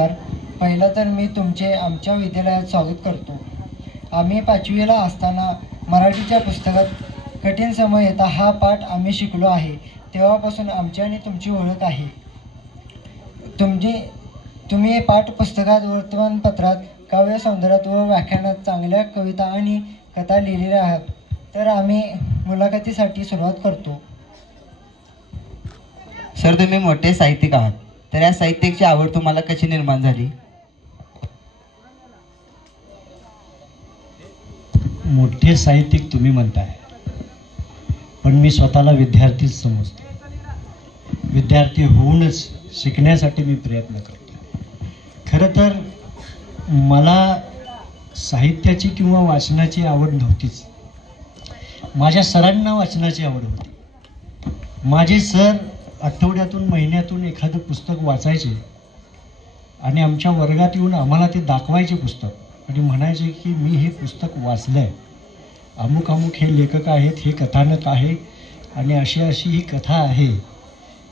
नमस्कार. पहिलं तर मी तुमचे आमच्या विद्यालयात स्वागत करतो. आम्ही पाचवीला असताना मराठीच्या पुस्तकात कठीण समय येता हा पाठ आम्ही शिकलो आहे. तेव्हापासून आमची आणि तुमची ओळख आहे. तुमची तुम्ही पाठ पुस्तकात वर्तमानपत्रात काव्य सौंदर्यात व व्याख्यानात चांगल्या कविता आणि कथा लिहिलेल्या आहात. तर आम्ही मुलाखतीसाठी सुरुवात करतो. सर तुम्ही मोठे साहित्यिक आहात. तर या साहित्याची आवड तुम्हाला कशी निर्माण झाली? मोठे साहित्यिक तुम्ही म्हणताय. पण मी स्वतःला विद्यार्थीच समजतो. विद्यार्थी होऊनच शिकण्यासाठी मी प्रयत्न करतो. खरं तर मला साहित्याची किंवा वाचनाची आवड नव्हतीच. माझ्या सरांना वाचनाची आवड होती. माझे सर आठवड्यातून महिन्यातून एखादं पुस्तक वाचायचे आणि आमच्या वर्गात येऊन आम्हाला ते दाखवायचे पुस्तक आणि म्हणायचे की मी हे पुस्तक वाचलं आहे अमुक अमुक हे लेखक आहेत हे कथानक आहे आणि अशी अशी ही कथा आहे.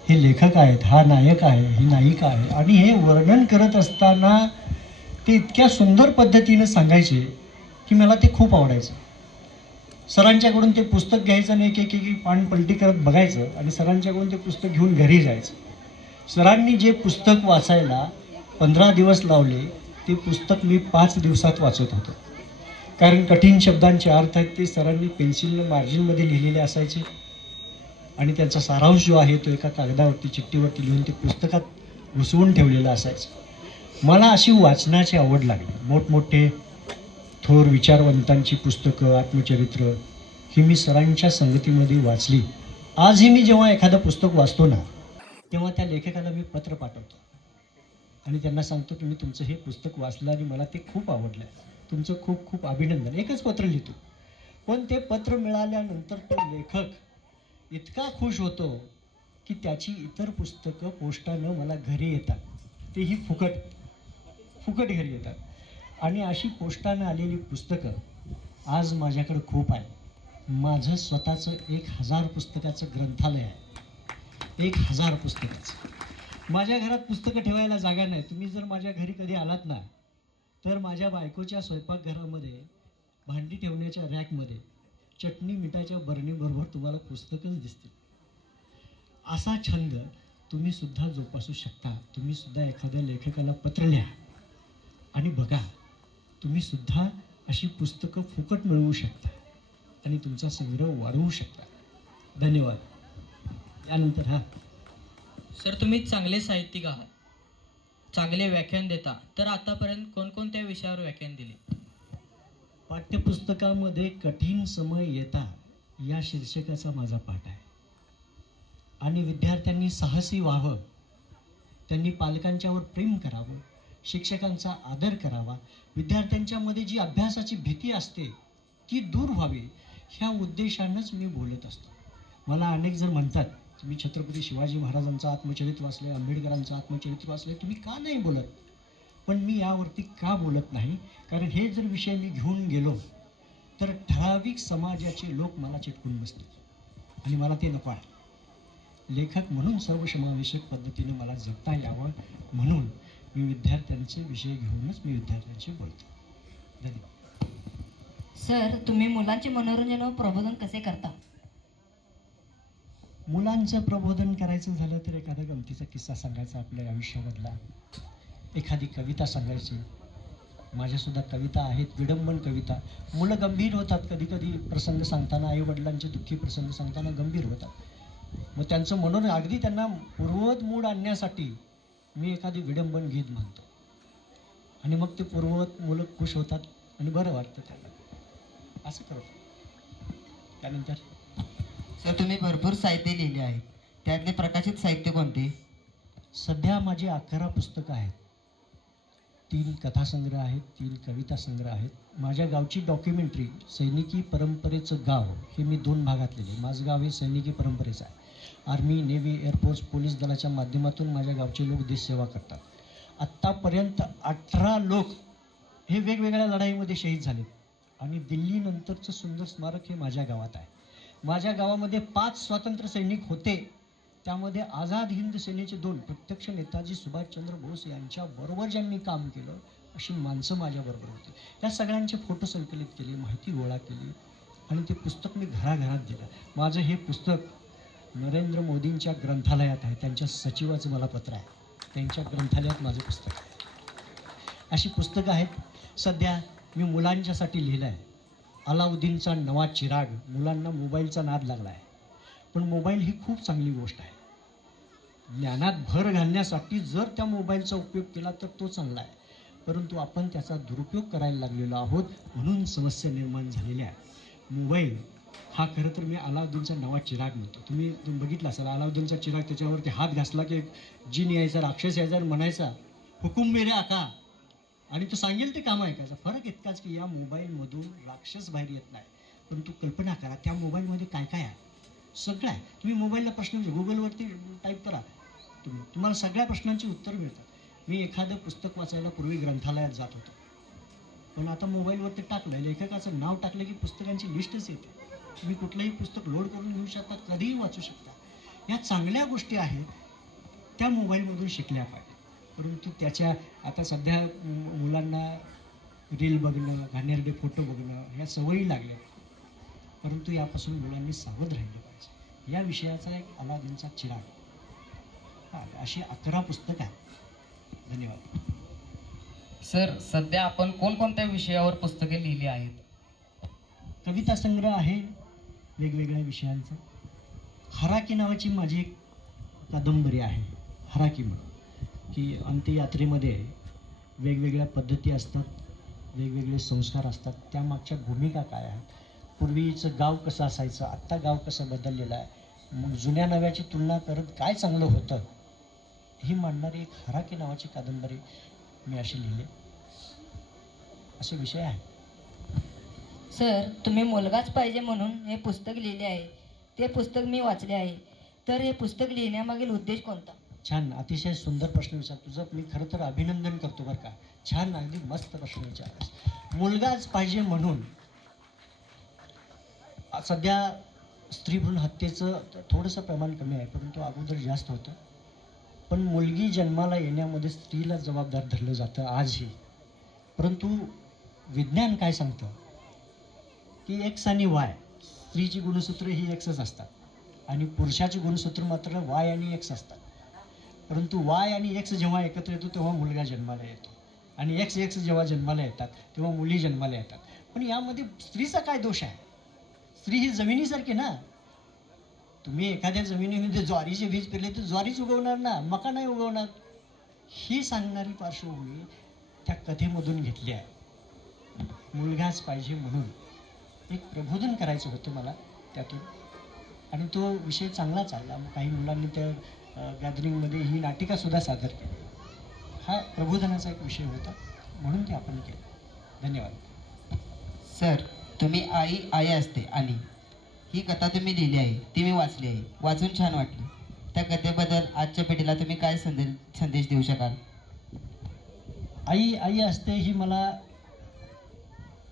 हे लेखक आहेत हा नायक आहे ही नायिका आहे आणि हे वर्णन करत असताना ते इतक्या सुंदर पद्धतीनं सांगायचे की मला ते खूप आवडायचं. सरांच्याकडून ते पुस्तक घ्यायचं आणि एक एक पान पलटी करत बघायचं आणि सरांच्याकडून ते पुस्तक घेऊन घरी जायचं. सरांनी जे पुस्तक वाचायला पंधरा दिवस लावले ते पुस्तक मी पाच दिवसात वाचत होतो. कारण कठीण शब्दांचे अर्थ आहेत ते सरांनी पेन्सिलनं मार्जिनमध्ये लिहिलेले असायचे. आणि त्यांचा सारांश जो आहे तो एका कागदावरती चिठ्ठीवरती लिहून ते पुस्तकात घुसवून ठेवलेलं असायचं. मला अशी वाचनाची आवड लागली. मोठमोठे थोर विचारवंतांची पुस्तकं आत्मचरित्र ही मी सरांच्या संगतीमध्ये वाचली. आजही मी जेव्हा एखादं पुस्तक वाचतो ना तेव्हा त्या लेखकाला मी पत्र पाठवतो. आणि त्यांना सांगतो की मी तुमचं हे पुस्तक वाचलं आणि मला ते खूप आवडलं. तुमचं खूप खूप अभिनंदन. एकच पत्र लिहितो. पण ते पत्र मिळाल्यानंतर तो लेखक इतका खुश होतो की त्याची इतर पुस्तकं पोस्टानं मला घरी येतात. तेही फुकट फुकट घरी येतात. आणि अशी पोस्टानं आलेली पुस्तकं आज माझ्याकडं खूप आहे माझं स्वतःचं एक हजार पुस्तकाचं ग्रंथालय आहे. एक हजार पुस्तकाचं. माझ्या घरात पुस्तकं ठेवायला जागा नाही. तुम्ही जर माझ्या घरी कधी आलात ना तर माझ्या बायकोच्या स्वयंपाकघरामध्ये भांडी ठेवण्याच्या रॅकमध्ये चटणी मिठाच्या बरणीबरोबर तुम्हाला पुस्तकच दिसतील. असा छंद तुम्हीसुद्धा जोपासू शकता. तुम्हीसुद्धा एखाद्या लेखकाला पत्र लिहा आणि बघा. तुम्ही सुद्धा अशी पुस्तकं फुकट मिळवू शकता आणि तुमचा संग्रह वाढवू शकता. धन्यवाद. यानंतर हां. सर तुम्ही चांगले साहित्यिक आहात. चांगले व्याख्यान देता. तर आतापर्यंत कोणकोणत्या विषयावर व्याख्यान दिले? पाठ्यपुस्तकामध्ये कठीण समय येता या शीर्षकाचा माझा पाठ आहे. आणि विद्यार्थ्यांनी साहसी व्हावं त्यांनी पालकांच्यावर प्रेम करावं शिक्षकांचा आदर करावा. विद्यार्थ्यांच्यामध्ये जी अभ्यासाची भीती असते ती दूर व्हावी ह्या उद्देशानंच मी बोलत असतो. मला अनेक जण म्हणतात तुम्ही छत्रपती शिवाजी महाराजांचं आत्मचरित्र वाचले आंबेडकरांचं आत्मचरित्र वाचले तुम्ही का नाही बोलत? पण मी यावरती का बोलत नाही? कारण हे जर विषय मी घेऊन गेलो तर ठराविक समाजाचे लोक मला चिटकून बसतील. आणि मला ते नको आहे. लेखक म्हणून सर्वसमावेशक पद्धतीनं मला जगता यावं म्हणून मी विद्यार्थ्यांचे विषय घेऊनच मी विद्यार्थ्यांशी बोलतो. धन्यवाद. सर तुम्ही मुलांचे मनोरंजन व प्रबोधन कसे करता? मुलांचं प्रबोधन करायचं झालं तर एखादा गमतीचा किस्सा सांगायचा आपल्या आयुष्यामधला. एखादी कविता सांगायची. माझ्यासुद्धा कविता आहेत विडंबन कविता. मुलं गंभीर होतात कधी कधी प्रसंग सांगताना आईवडिलांचे दुःखी प्रसंग सांगताना गंभीर होतात. मग त्यांचं मनोरंजन अगदी त्यांना पूर्ववत मूड आणण्यासाठी मी एखादी विडंबन गीत म्हणतो. आणि मग ते पूर्ववत मुलं खुश होतात आणि बरं वाटतं त्यांना. असं करतो. त्यानंतर सर तुम्ही भरपूर साहित्य लिहिले आहे त्यातले प्रकाशित साहित्य कोणते? सध्या माझी अकरा पुस्तकं आहेत. तीन कथासंग्रह आहेत तीन कविता संग्रह आहेत. माझ्या गावची डॉक्युमेंटरी सैनिकी परंपरेचं गाव हे मी दोन भागात लिहिले. माझं गाव हे सैनिकी परंपरेचं आहे. आर्मी नेव्ही एअरफोर्स पोलीस दलाच्या माध्यमातून माझ्या गावचे लोक देशसेवा करतात. आत्तापर्यंत अठरा लोक हे वेगवेगळ्या लढाईमध्ये शहीद झाले आणि दिल्लीनंतरचं सुंदर स्मारक हे माझ्या गावात आहे. माझ्या गावामध्ये पाच स्वातंत्र्य सैनिक होते. त्यामध्ये आझाद हिंद सेनेचे दोन प्रत्यक्ष नेताजी सुभाषचंद्र बोस यांच्याबरोबर ज्यांनी काम केलं अशी माणसं माझ्याबरोबर होती. त्या सगळ्यांचे फोटो संकलित केले माहिती गोळा केली आणि ते पुस्तक मी घराघरात दिलं. माझं हे पुस्तक नरेंद्र मोदींच्या ग्रंथालयात आहे. त्यांच्या सचिवाचं मला पत्र आहे. त्यांच्या ग्रंथालयात माझं पुस्तक आहे. अशी पुस्तकं आहेत. सध्या मी मुलांच्यासाठी लिहिलं आहे अलाउद्दीनचा नवा चिराग मुलांना मोबाईलचा नाद लागला आहे पण मोबाईल ही खूप चांगली गोष्ट आहे. ज्ञानात भर घालण्यासाठी जर त्या मोबाईलचा उपयोग केला तर तो चांगला आहे. परंतु आपण त्याचा दुरुपयोग करायला लागलेलो आहोत म्हणून समस्या निर्माण झालेल्या आहेत. मोबाईल हा खरं तर मी अलाउद्दीनचा नवा चिराग म्हणतो. तुम्ही तुम्ही बघितला असाल अलाउद्दीनचा चिराग त्याच्यावरती हात घासला की एक यायचा राक्षस यायचा म्हणायचा हुकुम मेरे आका. आणि तो सांगेल ते काम ऐकायचं. फरक इतकाच की या मोबाईलमधून राक्षस बाहेर येत नाही. परंतु कल्पना करा त्या मोबाईलमध्ये काय काय आहे? सगळं आहे. तुम्ही मोबाईलला प्रश्न म्हणजे गुगलवरती टाईप करा. तुम्ही तुम्हाला सगळ्या प्रश्नांची उत्तर मिळतात. मी एखादं पुस्तक वाचायला पूर्वी ग्रंथालयात जात होतो. पण आता मोबाईलवरती टाकलं लेखकाचं नाव टाकलं की पुस्तकांची लिस्टच येते. तुम्ही कुठलंही पुस्तक लोड करून घेऊ शकता कधीही वाचू शकता. या चांगल्या गोष्टी आहेत त्या मोबाईलमधून शिकल्या पाहिजे. परंतु त्याच्या आता सध्या मुलांना रील बघणं घाणेरडे फोटो बघणं ह्या सवयी लागल्या परंतु यापासून मुलांनी सावध राहिले पाहिजे. या विषयाचा एक अलादीनचा चिराग. अशी अकरा पुस्तकं आहेत. धन्यवाद. सर सध्या आपण कोणकोणत्या विषयावर पुस्तके लिहिली आहेत? कविता संग्रह आहे वेगवेगळ्या विषयांचा. हराकी नावाची माझी एक कादंबरी आहे हराकी म्हणून की अंत्ययात्रेमध्ये वेगवेगळ्या पद्धती असतात वेगवेगळे संस्कार असतात त्यामागच्या भूमिका काय आहेत? पूर्वीचं गाव कसं असायचं? आत्ता गाव कसं बदललेलं आहे? मग जुन्या नव्याची तुलना करत काय चांगलं होतं? ही मांडणारी एक हराकी नावाची कादंबरी मी अशी लिहिली. असे विषय आहेत. सर तुम्ही मुलगाच पाहिजे म्हणून हे पुस्तक लिहिले आहे. ते पुस्तक मी वाचले आहे. तर हे पुस्तक लिहिण्यामागील उद्देश कोणता? छान अतिशय सुंदर प्रश्न विचार. तुझं मी खरं तर अभिनंदन करतो बरं का. छान अगदी मस्त प्रश्न विचारलास. मुलगाच पाहिजे म्हणून सध्या स्त्री भ्रूण हत्येचं थोडंसं प्रमाण कमी आहे परंतु अगोदर जास्त होतं. पण मुलगी जन्माला येण्यामध्ये स्त्रीला जबाबदार धरलं जातं आजही. परंतु विज्ञान काय सांगतं? की एक्स आणि वाय स्त्रीची गुणसूत्र ही एक्सच असतात. आणि पुरुषाची गुणसूत्र मात्र वाय आणि एक्स असतात. परंतु वाय आणि एक्स जेव्हा एकत्र येतो तेव्हा मुलगा जन्माला येतो. आणि एक्स एक्स जेव्हा जन्माला येतात तेव्हा मुली जन्माला येतात. पण यामध्ये स्त्रीचा काय दोष आहे? स्त्री ही जमिनीसारखी ना? तुम्ही एखाद्या जमिनीमध्ये ज्वारीचे बीज पेरले तर ज्वारीच उगवणार ना? मका नाही उगवणार. ही सांगणारी पार्श्वभूमी त्या कथेमधून घेतली आहे. मुलगाच पाहिजे म्हणून. एक प्रबोधन करायचं होतं मला त्यातून. आणि तो विषय चांगला चालला. मग काही मुलांनी त्या गॅदरिंगमध्ये ही नाटिकासुद्धा सादर केली. हा प्रबोधनाचा एक विषय होता. म्हणून ते आपण केलं. धन्यवाद. सर तुम्ही आई आई असते आणि ही कथा तुम्ही लिहिली आहे ती मी वाचली आहे. वाचून छान वाटली. त्या कथेबद्दल आजच्या पिढीला तुम्ही काय संदेश संदेश देऊ शकाल? आई आई असते ही मला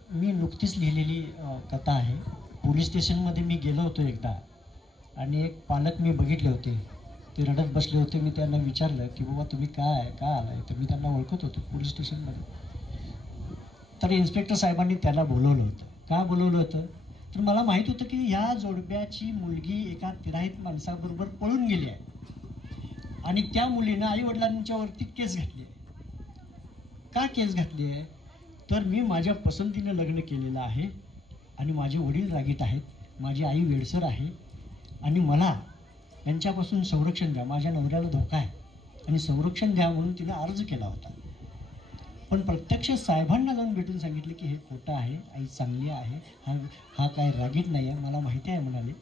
मी नुकतीच लिहिलेली कथा आहे. पोलीस स्टेशनमध्ये मी गेलो होतो एकदा. आणि एक पालक मी बघितले होते. ते रडत बसले होते. मी त्यांना विचारलं की बाबा तुम्ही काय आहे का आलाय? तर मी त्यांना ओळखत होतो पोलीस स्टेशनमध्ये. तर इन्स्पेक्टर साहेबांनी त्याला बोलवलं होतं. का बोलवलं होतं? तर मला माहीत होतं की ह्या जोडप्याची मुलगी एका तिराहित माणसाबरोबर पळून गेली आहे. आणि त्या मुलीनं आईवडिलांच्यावरती केस घातली आहे. का केस घातली आहे? तर मी माझ्या पसंतीनं लग्न केलेलं आहे आणि माझे वडील रागीत आहेत माझी आई वेडसर आहे आणि मला यांच्यापासून संरक्षण द्या माझ्या नवऱ्याला धोका आहे आणि संरक्षण द्या म्हणून तिने अर्ज केला होता. पण प्रत्यक्ष साहेबांना जाऊन भेटून सांगितलं की हे खोटं आहे आई चांगली आहे हा हा काय रागीट नाही आहे मला माहिती आहे म्हणाले.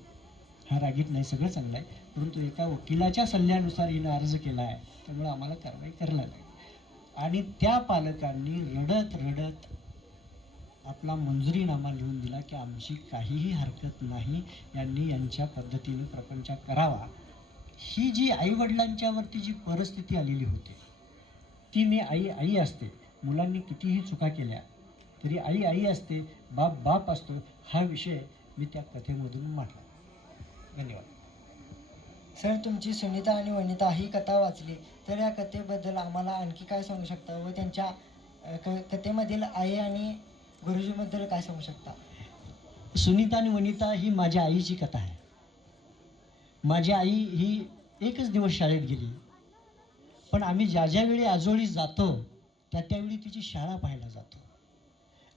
हा रागीट नाही सगळं चांगलं आहे परंतु एका वकिलाच्या सल्ल्यानुसार हिनं अर्ज केला आहे त्यामुळे आम्हाला कारवाई करायला लागेल. आणि त्या पालकांनी रडत रडत आपला मंजुरीनामा लिहून दिला की आमची काहीही हरकत नाही यांनी यांच्या पद्धतीने प्रपंच करावा. ही जी आईवडिलांच्यावरती जी परिस्थिती आलेली होती ती मी आई आई असते. मुलांनी कितीही चुका केल्या तरी आई आई असते बाप बाप असतो हा विषय मी त्या कथेमधून मांडला. धन्यवाद. सर तुमची सुनीता आणि वनिता ही कथा वाचली. तर या कथेबद्दल आम्हाला आणखी काय सांगू शकता व त्यांच्या क कथेमधील आई आणि गुरुजीबद्दल काय सांगू शकता? सुनीता आणि वनिता ही माझ्या आईची कथा आहे. माझी आई ही एकच दिवस शाळेत गेली. पण आम्ही ज्या ज्यावेळी आजोळी जातो त्या त्यावेळी तिची शाळा पाहायला जातो.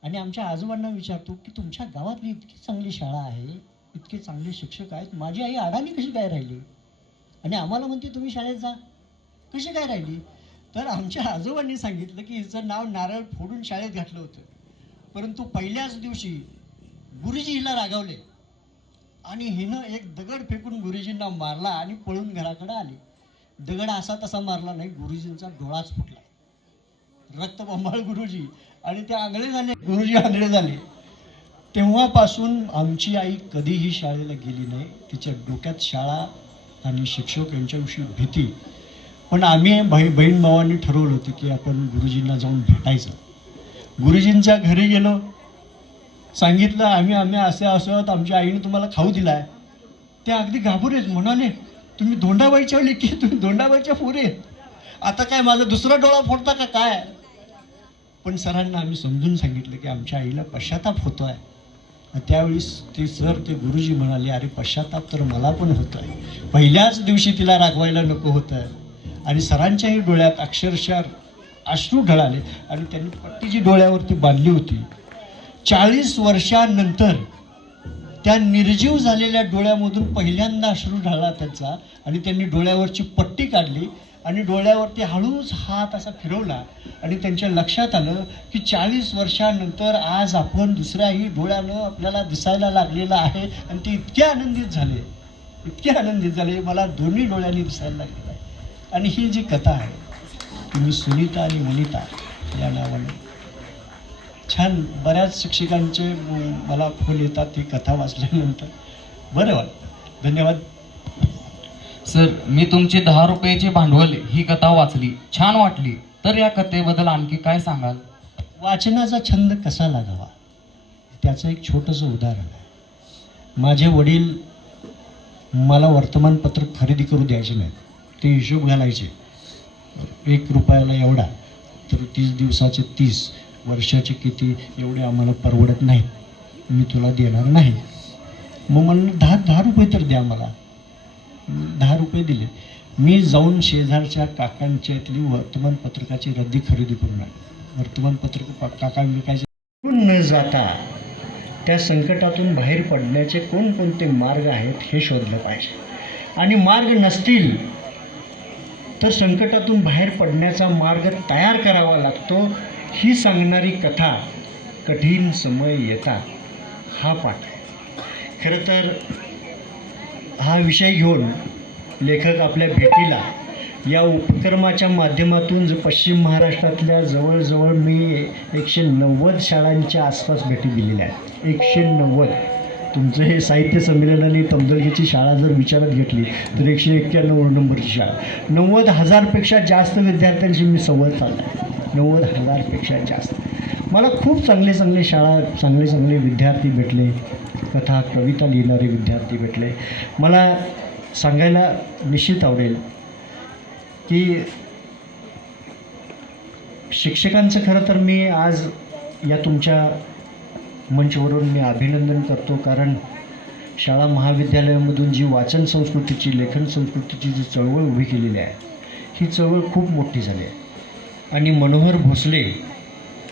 आणि आमच्या आजोबांना विचारतो की तुमच्या गावातली इतकी चांगली शाळा आहे इतके चांगले शिक्षक आहेत माझी आई अडाणी कशी काय राहिली? आणि आम्हाला म्हणते तुम्ही शाळेत जा. कशी काय राहिली? तर आमच्या आजोबांनी सांगितलं की हिचं नाव नारळ फोडून शाळेत घातलं होतं. परंतु पहिल्याच दिवशी गुरुजी हिला रागावले आणि हिनं एक दगड फेकून गुरुजींना मारला आणि पळून घराकडे आली. दगड असा तसा मारला नाही गुरुजींचा डोळाच फुटला. रक्तबंबाळ गुरुजी आणि ते आंधळे झाले. गुरुजी आंधळे झाले. तेव्हापासून आमची आई कधीही शाळेला गेली नाही. तिच्या डोक्यात शाळा आणि शिक्षक यांच्याविषयी भीती. पण आम्ही भाई बहीण भावांनी ठरवलं होतं की आपण गुरुजींना जाऊन भेटायचं. गुरुजींच्या घरी गेलो. सांगितलं आम्ही आम्ही असे असत आहोत. आमच्या आईने तुम्हाला खाऊ दिलाय. ते अगदी घाबरेच म्हणाले तुम्ही धोंडाबाईच्या की? तुम्ही धोंडाबाईच्या पोरे आता काय माझा दुसरा डोळा फोडता का? काय? पण सरांना आम्ही समजून सांगितलं की आमच्या आईला पश्चाताप होतो आहे त्यावेळी ते सर ते गुरुजी म्हणाले अरे पश्चाताप तर मला पण होत आहे पहिल्याच दिवशी तिला रागवायला नको होतं. आणि सरांच्याही डोळ्यात अक्षरशः अश्रू ढळाले आणि त्यांनी पट्टीची डोळ्यावरती बांधली होती. चाळीस वर्षानंतर त्या निर्जीव झालेल्या डोळ्यामधून पहिल्यांदा अश्रू ढळला त्यांचा आणि त्यांनी डोळ्यावरची पट्टी काढली. आणि डोळ्यावरती हळूच हात असा फिरवला आणि त्यांच्या लक्षात आलं की चाळीस वर्षानंतर आज आपण दुसऱ्याही डोळ्यानं आपल्याला दिसायला लागलेलं आहे आणि ते इतके आनंदित झाले. इतके आनंदित झाले मला दोन्ही डोळ्यांनी दिसायला लागलेलं आहे. आणि ही जी कथा आहे तुम्ही सुनीता आणि वनिता या नावाने. छान बऱ्याच शिक्षकांचे मला फोन येतात ती कथा वाचल्यानंतर. बरं वाटतं धन्यवाद. सर मी तुमची दहा रुपयाची भांडवल ही कथा वाचली छान वाटली. तर या कथेबद्दल आणखी काय सांगाल? वाचनाचा छंद कसा लागावा? त्याचं एक छोटंसं उदाहरण आहे. माझे वडील मला वर्तमानपत्र खरेदी करू द्यायचे नाहीत. ते हिशोब घालायचे. एक रुपयाला एवढा तर तीस दिवसाचे तीस वर्षाचे किती एवढे आम्हाला परवडत नाहीत. मी तुला देणार नाही. मग म्हणलं दहा दहा रुपये तर द्या मला. दहा रुपये दिले. मी जाऊन शेजारच्या काकांच्या इथली वर्तमानपत्रकाची रद्दी खरेदी करून आली वर्तमानपत्र काका विकायचे. न जाता त्या संकटातून बाहेर पडण्याचे कोणकोणते मार्ग आहेत हे शोधलं पाहिजे. आणि मार्ग नसतील तर संकटातून बाहेर पडण्याचा मार्ग तयार करावा लागतो ही सांगणारी कथा कठीण समय येता हा पाठ आहे. खरं तर हा विषय घेऊन लेखक आपल्या भेटीला या उपक्रमाच्या माध्यमातून पश्चिम महाराष्ट्रातल्या जवळजवळ मी एकशे नव्वद शाळांच्या आसपास भेटी दिलेल्या आहेत. एकशे नव्वद. तुमचं हे साहित्य संमेलन आणि तमदलगीची शाळा जर विचारात घेतली तर एकशे एक्क्याण्णव नंबरची शाळा. नव्वद हजारपेक्षा जास्त विद्यार्थ्यांशी मी संवाद साधला. आहे नव्वद हजारपेक्षा जास्त. मला खूप चांगले चांगले शाळा चांगले चांगले विद्यार्थी भेटले कथा कविता लिहिणारे विद्यार्थी भेटले. मला सांगायला निश्चित आवडेल की शिक्षकांचं खरं तर मी आज या तुमच्या मंचवरून मी अभिनंदन करतो कारण शाळा महाविद्यालयामधून जी वाचन संस्कृतीची लेखन संस्कृतीची जी चळवळ उभी केलेली आहे ही चळवळ खूप मोठी झाली आहे. आणि मनोहर भोसले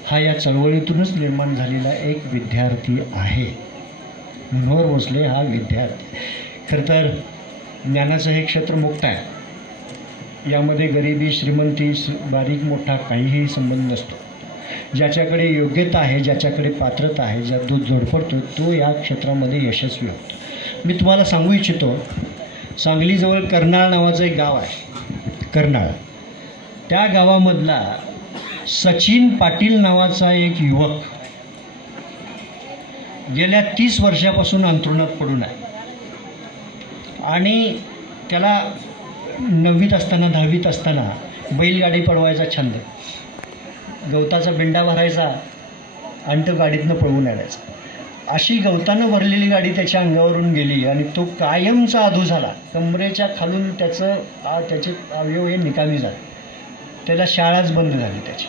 हा या चळवळीतूनच निर्माण झालेला एक विद्यार्थी आहे. मनोहर भोसले हा विद्यार्थी. खरं तर ज्ञानाचं हे क्षेत्र मुक्त आहे. यामध्ये गरिबी श्रीमंती बारीक मोठा काहीही संबंध नसतो. ज्याच्याकडे योग्यता आहे ज्याच्याकडे पात्रता आहे ज्या दूध जोडपडतो तो या क्षेत्रामध्ये यशस्वी होतो. मी तुम्हाला सांगू इच्छितो सांगलीजवळ कर्नाळ नावाचं एक गाव आहे. कर्नाळ. त्या गावामधला सचिन पाटील नावाचा एक युवक गेल्या तीस वर्षापासून अंथरुणात पडून आहे. आणि त्याला नववीत असताना दहावीत असताना बैलगाडी पळवायचा छंद गवताचा बिंडा भरायचा आणि तो गाडीतनं पळवून आणायचा. अशी गवतानं भरलेली गाडी त्याच्या अंगावरून गेली आणि तो कायमचा अधू झाला. कमरेच्या खालून त्याचं त्याचे अवयव हे निकामी झाले. त्याला शाळाच बंद झाली त्याची.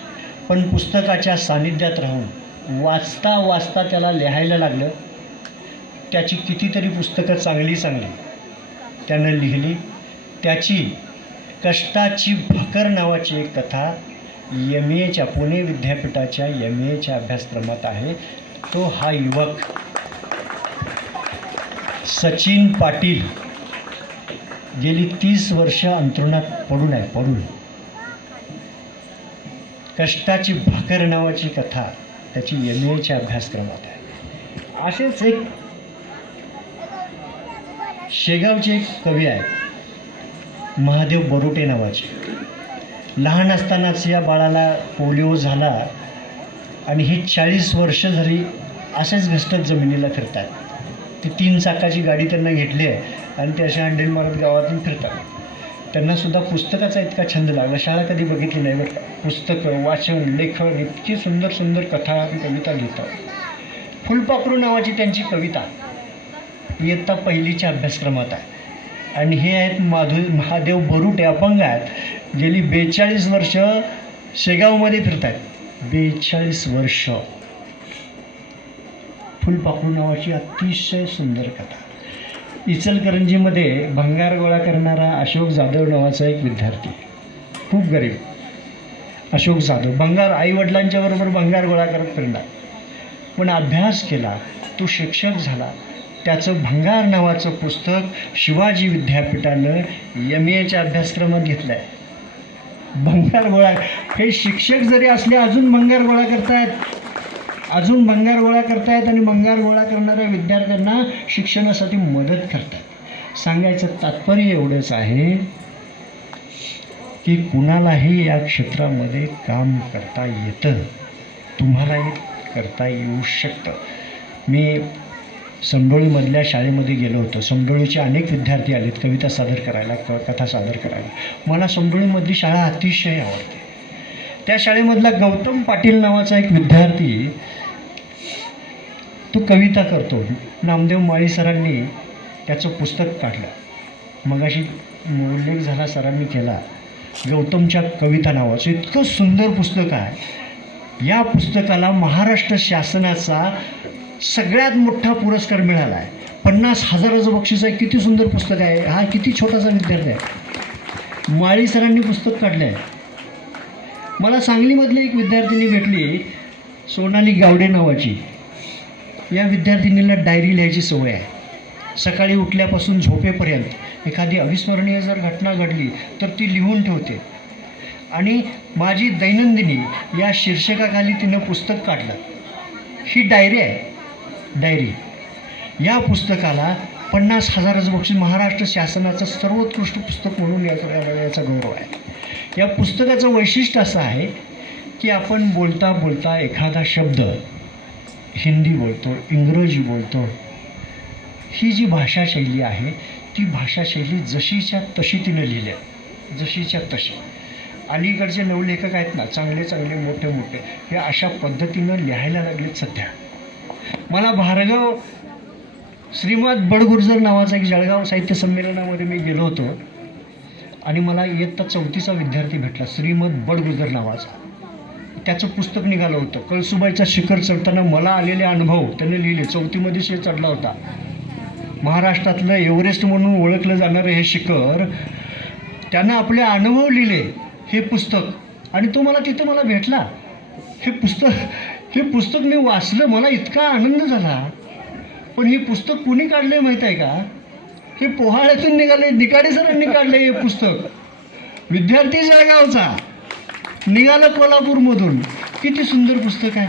पण पुस्तकाच्या सानिध्यात राहून वाचता वाचता त्याला लिहायला लागलं. त्याची कितीतरी पुस्तकं चांगली चांगली त्यानं लिहिली. त्याची कष्टाची भाकर नावाची एक कथा एम एच्या पुणे विद्यापीठाच्या एम एच्या अभ्यासक्रमात आहे. तो हा युवक. सचिन पाटील. गेली तीस वर्ष अंतरुणात पडून आहे पडून. कष्टाची भाकर नावाची कथा त्याची एम एच्या अभ्यासक्रमात आहे. असेच एक शेगावचे एक कवी आहेत महादेव बरोटे नावाचे. लहान असतानाच या बाळाला पोलिओ झाला आणि ही चाळीस वर्ष झाली असेच घसटत जमिनीला फिरतात ती तीन चाकाची गाडी त्यांना घेतली आहे आणि ते अशा हंडेल मारत गावातून फिरतात. त्यांना सुद्धा पुस्तकाचा इतका छंद लागला. शाळा कधी बघितली नाही बरं पुस्तकं वाचन लेखन इतकी सुंदर सुंदर कथा कविता लिहितात. फुलपाखरू नावाची त्यांची कविता इयत्ता पहिलीच्या अभ्यासक्रमात आहे. आणि हे आहेत माधु महादेव बरुटे अपंग आहेत गेली बेचाळीस वर्ष शेगावमध्ये फिरत आहेत बेचाळीस वर्ष. फुलपाखरू नावाची अतिशय सुंदर कथा. इचलकरंजीमध्ये भंगार गोळा करणारा अशोक जाधव नावाचा एक विद्यार्थी. खूप गरीब. अशोक जाधव. भंगार आईवडिलांच्या बरोबर भंगार गोळा करत फिरला. पण अभ्यास केला तो शिक्षक झाला. त्याचं भंगार नावाचं पुस्तक शिवाजी विद्यापीठानं एम एच्या अभ्यासक्रमात घेतलं आहे भंगार गोळा. हे शिक्षक जरी असले अजून भंगार गोळा करतायत? अजून भंगार गोळा करतायत आणि भंगार गोळा करणाऱ्या विद्यार्थ्यांना शिक्षणासाठी मदत करतात. सांगायचं तात्पर्य एवढंच आहे की कुणालाही या क्षेत्रामध्ये काम करता येतं तुम्हालाही करता येऊ शकतं. मी समडोळीमधल्या शाळेमध्ये गेलो होतो. समडोळीचे अनेक विद्यार्थी आलेत कविता सादर करायला क कथा सादर करायला. मला समडोळीमधली शाळा अतिशय आवडते. त्या शाळेमधला गौतम पाटील नावाचा एक विद्यार्थी तो कविता करतो. नामदेव माळी सरांनी त्याचं पुस्तक काढलं. मगाशी उल्लेख झाला सरांनी केला. गौतमच्या कविता नावाचं. इतकं सुंदर पुस्तक आहे. या पुस्तकाला महाराष्ट्र शासनाचा सगळ्यात मोठा पुरस्कार मिळाला आहे. पन्नास हजाराचं बक्षीस आहे. किती सुंदर पुस्तक आहे. हा किती छोटासा विद्यार्थी आहे. माळी सरांनी पुस्तक काढलं आहे मला सांगलीमधली एक विद्यार्थिनी भेटली. सोनाली गावडे नावाची. या विद्यार्थिनीला डायरी लिहायची सवय आहे. सकाळी उठल्यापासून झोपेपर्यंत एखादी अविस्मरणीय जर घटना घडली तर ती लिहून ठेवते. आणि माझी दैनंदिनी या शीर्षकाखाली तिनं पुस्तक काढलं. ही डायरी आहे. डायरी. या पुस्तकाला पन्नास हजाराचं बक्षीस महाराष्ट्र शासनाचं सर्वोत्कृष्ट पुस्तक म्हणून याचा याचा गौरव आहे. या पुस्तकाचं वैशिष्ट्य असं आहे की आपण बोलता बोलता एखादा शब्द हिंदी बोलतो इंग्रजी बोलतो. ही जी भाषाशैली आहे ती भाषाशैली जशीच्या तशी तिनं लिहिल्या जशीच्या तशी. अलीकडचे नवलेखक आहेत ना चांगले चांगले मोठे मोठे हे अशा पद्धतीनं लिहायला लागलेत सध्या. मला भार्गव श्रीमद बडगुर्जर नावाचा एक जळगाव साहित्य संमेलनामध्ये मी गेलो होतो आणि मला इयत्ता चौथीचा विद्यार्थी भेटला श्रीमद बडगुर्जर नावाचा. त्याचं पुस्तक निघालं होतं. कळसुबाईचा शिखर चढताना मला आलेले अनुभव त्याने लिहिले. चौथीमध्ये शे चढला होता. महाराष्ट्रातलं एव्हरेस्ट म्हणून ओळखलं जाणारं हे शिखर त्यानं आपले अनुभव लिहिले हे पुस्तक. आणि तो मला तिथं मला भेटला. हे पुस्तक हे पुस्तक मी वाचलं. मला इतका आनंद झाला. पण हे पुस्तक कुणी काढलं माहीत आहे का? हे पोहाळ्यातून निघाले निकाडे सरांनी काढले हे पुस्तक. विद्यार्थी जळगावचा निघालं कोल्हापूरमधून. किती सुंदर पुस्तक आहे.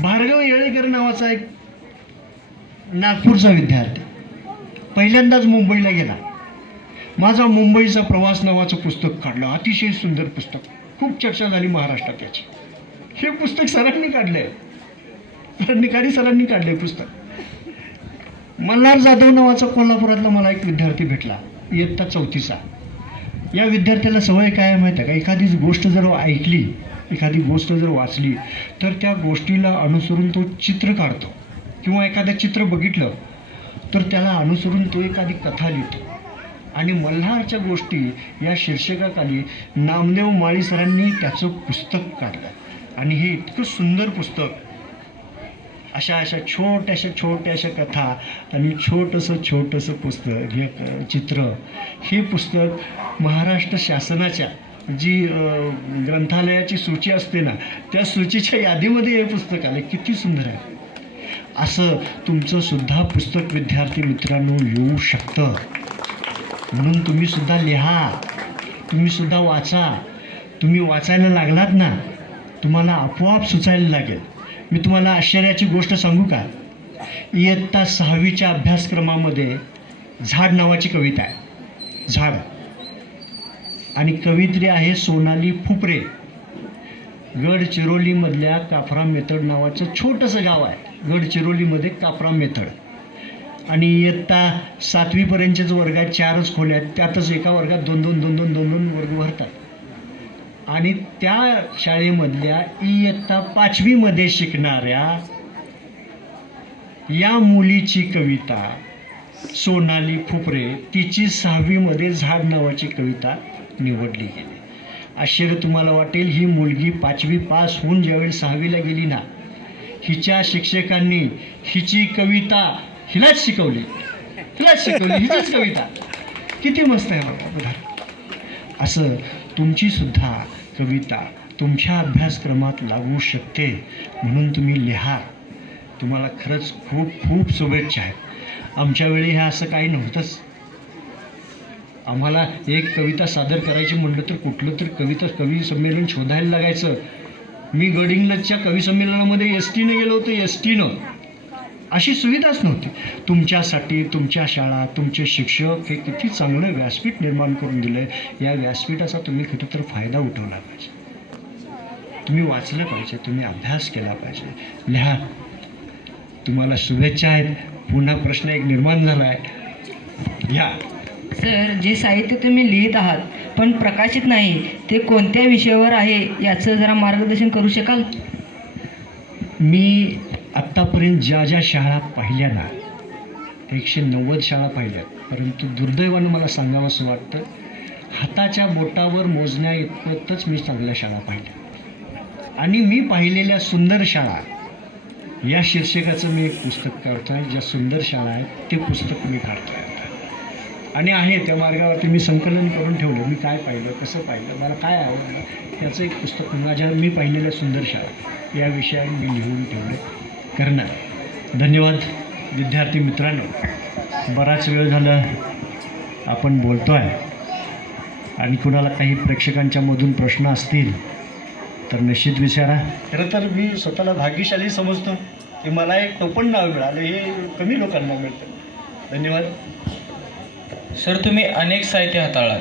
भार्गव येळेकर नावाचा एक नागपूरचा विद्यार्थी. पहिल्यांदाच मुंबईला गेला. माझा मुंबईचा प्रवास नावाचं पुस्तक काढलं. अतिशय सुंदर पुस्तक. खूप चर्चा झाली महाराष्ट्रात याची. हे पुस्तक सरांनी काढलं आहे निकाडी सरांनी काढलं आहे पुस्तक. मल्हार जाधव नावाचा कोल्हापुरातला मला एक विद्यार्थी भेटला. इयत्ता चौथीचा. या विद्यार्थ्याला सवय काय माहीत आहे का? एखादी गोष्ट जर ऐकली एखादी गोष्ट जर वाचली तर त्या गोष्टीला अनुसरून तो चित्र काढतो. किंवा एखादं चित्र बघितलं तर त्याला अनुसरून तो एखादी कथा लिहितो. आणि मल्हारच्या गोष्टी या शीर्षकाखाली नामदेव माळी सरांनी त्याचं पुस्तक काढलं. आणि हे इतकं सुंदर पुस्तक अशा अशा छोट्याशा छोट्याशा कथा आणि छोटंसं छोटंसं पुस्तक हे क- चित्र हे पुस्तक महाराष्ट्र शासनाच्या जी ग्रंथालयाची सूची असते ना त्या सूचीच्या यादीमध्ये हे पुस्तक आलं. किती सुंदर आहे. असं तुमचं सुद्धा पुस्तक विद्यार्थी मित्रांनो येऊ शकतं. म्हणून तुम्ही सुद्धा लिहा. तुम्ही सुद्धा वाचा. तुम्ही वाचायला लागलात ना तुम्हाला आपोआप सुचायला लागेल. मी तुम्हाला आश्चर्याची गोष्ट सांगू का? इयत्ता सहावीच्या अभ्यासक्रमामध्ये झाड नावाची कविता आहे. झाड. आणि कवित्री आहे सोनाली फुपरे. गडचिरोलीमधल्या काफरा मेथड नावाचं छोटंसं गाव आहे. गडचिरोलीमध्ये काफरा मेथड. आणि इयत्ता सातवीपर्यंतचे जो वर्गात चारच खोल्या आहेत त्यातच एका वर्गात दोन दोन दोन दोन दोन दोन वर्ग भरतात. आणि त्या शाळेमधल्या इयत्ता पाचवीमध्ये शिकणाऱ्या या मुलीची कविता सोनाली फुपरे तिची सहावीमध्ये झाड नावाची कविता निवडली गेली. आश्चर्य तुम्हाला वाटेल ही मुलगी पाचवी पास होऊन ज्यावेळी सहावीला गेली ना हिच्या शिक्षकांनी हिची कविता हिलाच शिकवली. हिलाच शिकवली हिचीच कविता. किती मस्त आहे बघा. असं तुमची सुद्धा कविता तुमच्या अभ्यासक्रमात लागू शकते म्हणून तुम्ही लिहा. तुम्हाला खरंच खूप खूप शुभेच्छा आहेत. आमच्या वेळी हे असं काही नव्हतंच. आम्हाला एक कविता सादर करायची म्हटलं तर कुठलं तर कविता कवी संमेलन शोधायला लागायचं. मी गडिंग्लजच्या कवी संमेलनामध्ये एस टीनं गेलो होतो एस टीनं. अशी सुविधाच नव्हती. तुमच्यासाठी तुमच्या शाळा तुमचे शिक्षक हे किती चांगलं व्यासपीठ निर्माण करून दिलं आहे या व्यासपीठाचा तुम्ही कुठेतरी फायदा उठवला पाहिजे. तुम्ही वाचलं पाहिजे तुम्ही अभ्यास केला पाहिजे. लिहा. तुम्हाला शुभेच्छा आहेत. पुन्हा प्रश्न एक निर्माण झाला आहे घ्या सर जे साहित्य तुम्ही लिहित आहात पण प्रकाशित नाही ते कोणत्या विषयावर आहे याचं जरा मार्गदर्शन करू शकाल? मी आत्तापर्यंत ज्या ज्या शाळा पाहिल्या ना एकशे नव्वद शाळा पाहिल्या परंतु दुर्दैवानं मला सांगावं असं वाटतं हाताच्या बोटावर मोजण्या इतपतच मी चांगल्या शाळा पाहिल्या. आणि मी पाहिलेल्या सुंदर शाळा या शीर्षकाचं मी एक पुस्तक काढतो आहे ज्या सुंदर शाळा आहेत ते पुस्तक मी काढतो आहे आणि आहे त्या मार्गावरती मी संकलन करून ठेवलं मी काय पाहिलं कसं पाहिलं मला काय आवडलं त्याचं एक पुस्तक माझ्या मी पाहिलेल्या सुंदर शाळा या विषयावर मी लिहून ठेवलं. करणार. धन्यवाद विद्यार्थी मित्रांनो. बराच वेळ झाला आपण बोलतो आहे आणि कुणाला काही प्रेक्षकांच्या मधून प्रश्न असतील तर निश्चित विचारा. खरं तर मी स्वतःला भाग्यशाली समजतो. की मला एक टोपण नाव मिळालं हे कमी लोकांना मिळतं. धन्यवाद. सर तुम्ही अनेक साहित्य हाताळात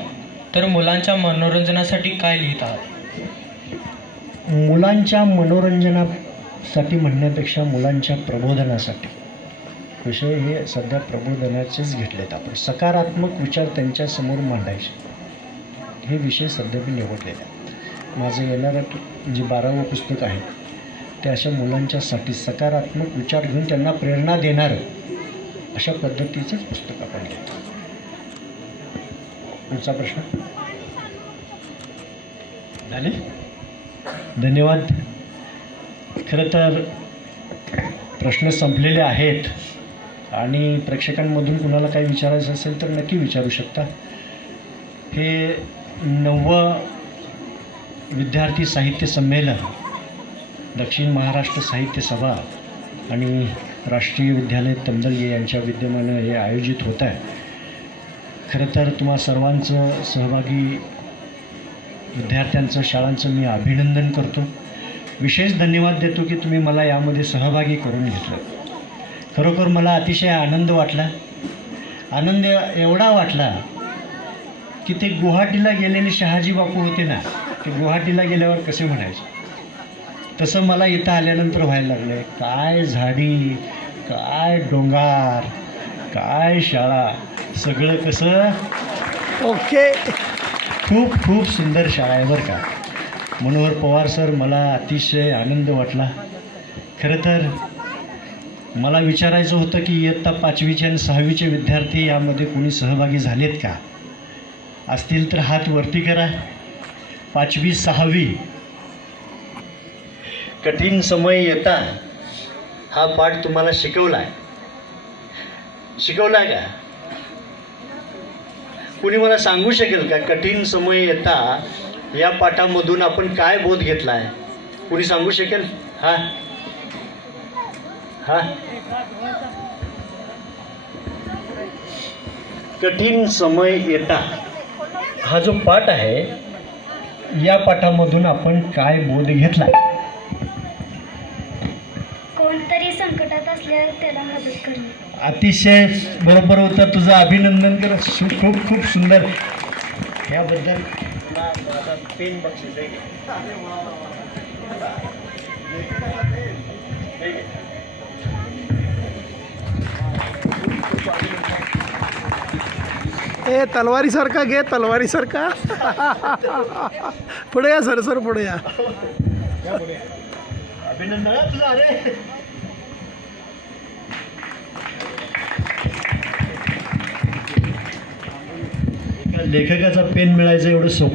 तर मुलांच्या मनोरंजनासाठी काय लिहित आहात? मुलांच्या मनोरंजनासाठी म्हणण्यापेक्षा मुलांच्या प्रबोधनासाठी. विषय हे सध्या प्रबोधनाचेच घेतलेत आपण. सकारात्मक विचार त्यांच्यासमोर मांडायचे. हे विषय सध्या मी निवडलेले आहेत. माझं येणारं जे बारावं पुस्तक आहे ते अशा मुलांच्यासाठी सकारात्मक विचार घेऊन त्यांना प्रेरणा देणारं अशा पद्धतीचंच पुस्तक आपण घेतो पुढचा प्रश्न? झाले? धन्यवाद. खरं तर प्रश्न संपलेले आहेत आणि प्रेक्षकांमधून कुणाला काही विचारायचं असेल तर नक्की विचारू शकता. हे नववं विद्यार्थी साहित्य संमेलन दक्षिण महाराष्ट्र साहित्य सभा आणि राष्ट्रीय विद्यालय तंदलगे यांच्या विद्यमानं हे आयोजित होत आहे. खरं तर तुम्हा सर्वांचं सहभागी विद्यार्थ्यांचं शाळांचं मी अभिनंदन करतो. विशेष धन्यवाद देतो की तुम्ही मला यामध्ये सहभागी करून घेतलं. खरोखर मला अतिशय आनंद वाटला. आनंद एवढा वाटला की ते गुवाहाटीला गेलेले शहाजी बापू होते ना ते गुवाहाटीला गेल्यावर कसे म्हणायचे? तसं मला इथं आल्यानंतर व्हायला लागलं काय झाडी काय डोंगार काय शाळा सगळं कसं? ओके. खूप खूप सुंदर शाळा आहे बरं का. मनोहर पवार सर मला अतिशय आनंद वाटला. खरं तर मला विचारायचं होतं की इयत्ता पाचवीचे आणि सहावीचे विद्यार्थी यामध्ये कोणी सहभागी झालेत का? असतील तर हात वरती करा. पाचवी सहावी. कठीण समय येता हा पाठ तुम्हाला शिकवला आहे शिकवला आहे का? कुणी मला सांगू शकेल का? कठीण समय येता या पाठामधून आपण काय बोध घेतला आहे कुणी सांगू शकेल? हा? हा? कठीण समय येता. हा जो पाठ आहे या पाठामधून आपण काय बोध घेतला कोणतरी संकटात असल्यावर त्याला मदत करणे अतिशय बरोबर होतं तुझं अभिनंदन कर. खूप खूप सुंदर. याबद्दल पेन बक्षीस आहे ए तलवारीसारखा घे तलवारीसारखा पुढे या सर सर पुढे या. अभिनंदन लेखकाचा पेन मिळायचं एवढं सोपं